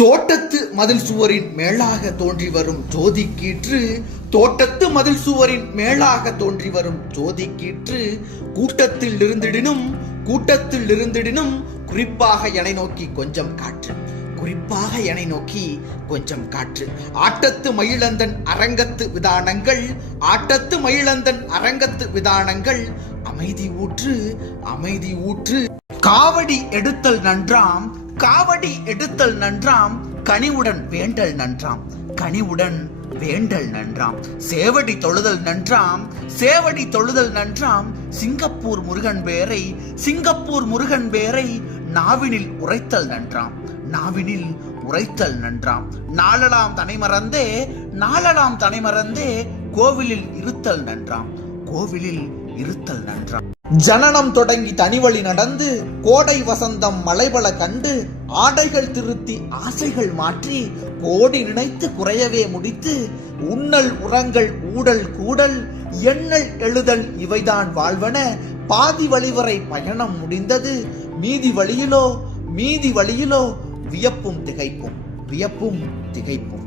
தோட்டத்து மதில் சுவரின் மேலாக தோன்றி வரும் ஜோதிக்கீற்று, தோட்டத்து மதில் சுவரின் மேலாக தோன்றி வரும் ஜோதிக்கீற்று, கூட்டத்தில் இருந்திடினும் குறிப்பாக எனை நோக்கி கொஞ்சம் காற்று, குறிப்பாக எனை நோக்கி கொஞ்சம் காற்று. ஆட்டத்து மயிலந்தன் அரங்கத்து விதானங்கள், ஆட்டத்து மயிலந்தன் அரங்கத்து விதானங்கள், அமைதி ஊற்று, அமைதி ஊற்று. காவடி எடுத்தல் நன்றாம், காவடி எடுத்தல் நன்றாம், கனிவுடன் வேண்டல் நன்றாம், கனிவுடன் வேண்டல் நன்றாம். சேவடி தொழுதல் நன்றாம், சேவடி தொழுதல் நன்றாம், சிங்கப்பூர் முருகன் பேரை, சிங்கப்பூர் முருகன் பேரை நாவினில் உரைத்தல் நன்றாம், நாவினில் உரைத்தல் நன்றாம். நாளலாம் தனைமறந்தே, நாளலாம் தனைமறந்தே, கோவிலில் இருத்தல் நன்றாம், கோவிலில் இருத்தல் நன்றாம். ஜனனம் தொடங்கி தனிவழி நடந்து, கோடை வசந்தம் மலைபல கண்டு, ஆடைகள் திருத்தி ஆசைகள் மாற்றி, கோடி நினைத்து குறையவே முடித்து, உண்ணல் உரங்கள் ஊடல் கூடல், எண்ணல் எழுதல் இவைதான் வாழ்வன, பாதி வழிவரை பயணம் முடிந்தது, மீதி வழியிலோ வியப்பும் திகைப்பும், வியப்பும் திகைப்பும்.